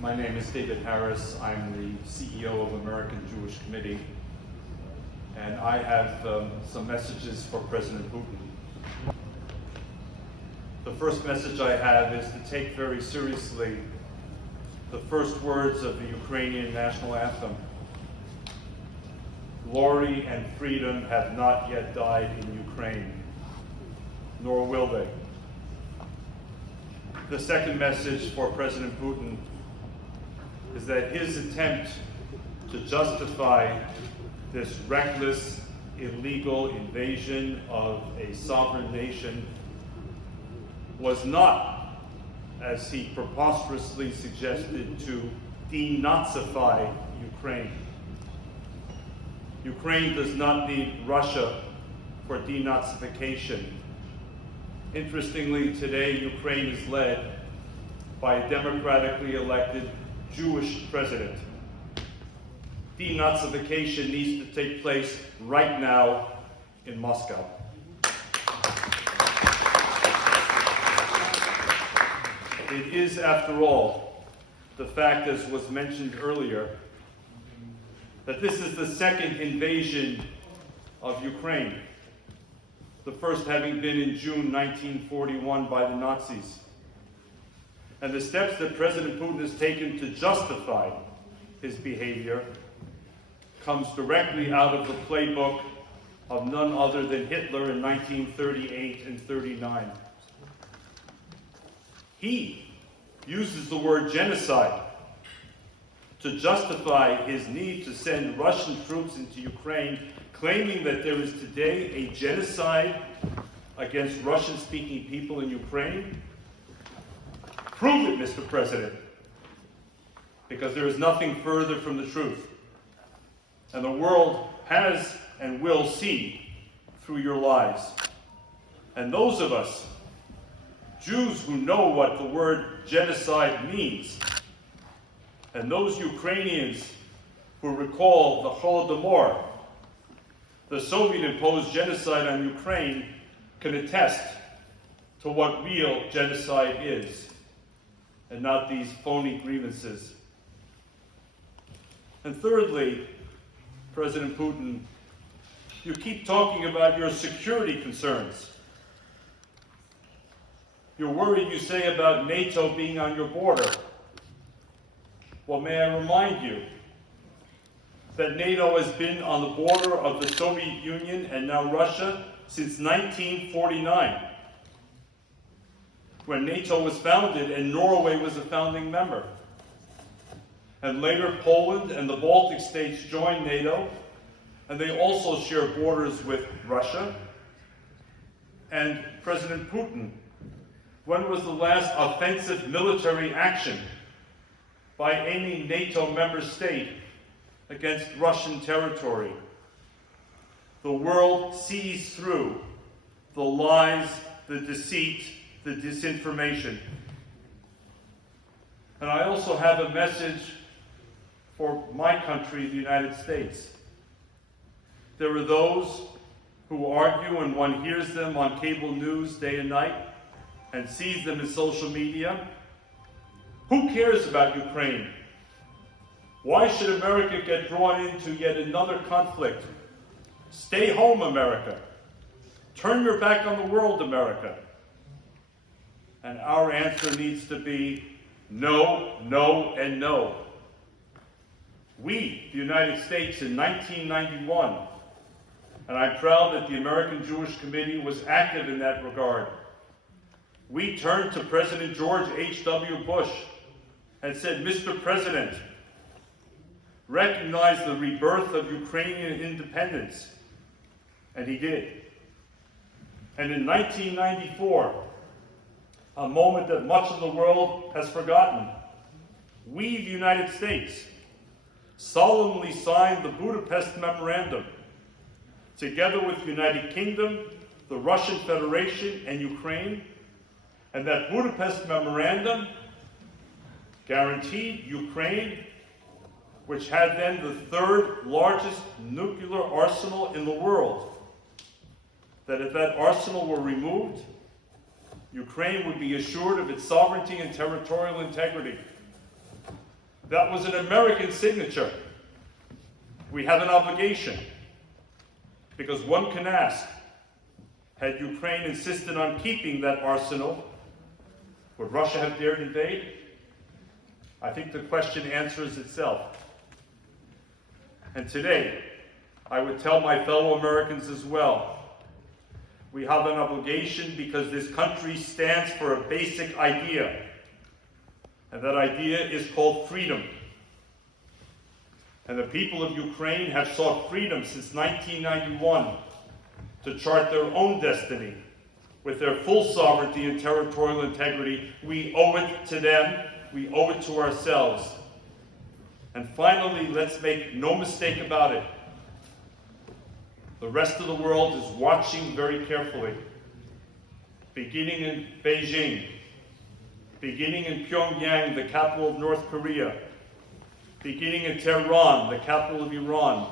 My name is David Harris. I'm the CEO of American Jewish Committee, and I have some messages for President Putin. The first message I have is to take very seriously the first words of the Ukrainian national anthem. Glory and freedom have not yet died in Ukraine, nor will they. The second message for President Putin is that his attempt to justify this reckless, illegal invasion of a sovereign nation was not, as he preposterously suggested, to denazify Ukraine. Ukraine does not need Russia for denazification. Interestingly, today Ukraine is led by a democratically elected Jewish president. Denazification needs to take place right now in Moscow. It is, after all, the fact, as was mentioned earlier, that this is the second invasion of Ukraine, the first having been in June 1941 by the Nazis. And the steps that President Putin has taken to justify his behavior comes directly out of the playbook of none other than Hitler in 1938 and 39. He uses the word genocide to justify his need to send Russian troops into Ukraine, claiming that there is today a genocide against Russian-speaking people in Ukraine. Prove it, Mr. President, because there is nothing further from the truth. And the world has and will see through your lies. And those of us, Jews who know what the word genocide means, and those Ukrainians who recall the Holodomor, the Soviet-imposed genocide on Ukraine, can attest to what real genocide is, and not these phony grievances. And thirdly, President Putin, you keep talking about your security concerns. You're worried, you say, about NATO being on your border. Well, may I remind you that NATO has been on the border of the Soviet Union and now Russia since 1949, when NATO was founded and Norway was a founding member. And later Poland and the Baltic states joined NATO, and they also share borders with Russia. And President Putin, when was the last offensive military action by any NATO member state against Russian territory? The world sees through the lies, the deceit, the disinformation. And I also have a message for my country, the United States. There are those who argue, and one hears them on cable news day and night and sees them in social media. Who cares about Ukraine? Why should America get drawn into yet another conflict? Stay home, America. Turn your back on the world, America. And our answer needs to be no, no, and no. We, the United States, in 1991, and I'm proud that the American Jewish Committee was active in that regard, we turned to President George H.W. Bush and said, Mr. President, recognize the rebirth of Ukrainian independence. And he did. And in 1994, a moment that much of the world has forgotten, we, the United States, solemnly signed the Budapest Memorandum, together with the United Kingdom, the Russian Federation, and Ukraine. And that Budapest Memorandum guaranteed Ukraine, which had then the third largest nuclear arsenal in the world, that if that arsenal were removed, Ukraine would be assured of its sovereignty and territorial integrity. That was an American signature. We have an obligation, because one can ask, had Ukraine insisted on keeping that arsenal, would Russia have dared invade? I think the question answers itself. And today, I would tell my fellow Americans as well, we have an obligation because this country stands for a basic idea, and that idea is called freedom. And the people of Ukraine have sought freedom since 1991 to chart their own destiny with their full sovereignty and territorial integrity. We owe it to them, we owe it to ourselves. And finally, let's make no mistake about it. The rest of the world is watching very carefully, beginning in Beijing, beginning in Pyongyang, the capital of North Korea, beginning in Tehran, the capital of Iran.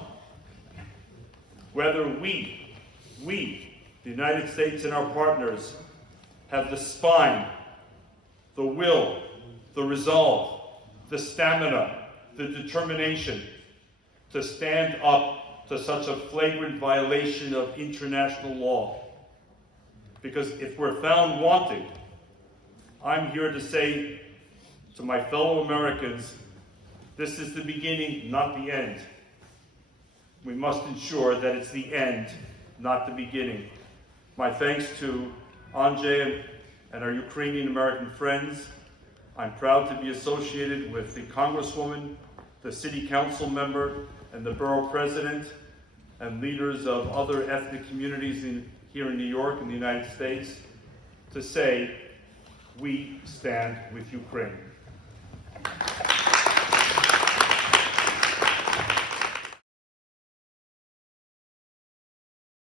Whether we, the United States and our partners, have the spine, the will, the resolve, the stamina, the determination to stand up to such a flagrant violation of international law. Because if we're found wanting, I'm here to say to my fellow Americans, this is the beginning, not the end. We must ensure that it's the end, not the beginning. My thanks to Andrzej and our Ukrainian American friends. I'm proud to be associated with the Congresswoman, the City Council member, and the Borough President, and leaders of other ethnic communities here in New York and the United States, to say, we stand with Ukraine.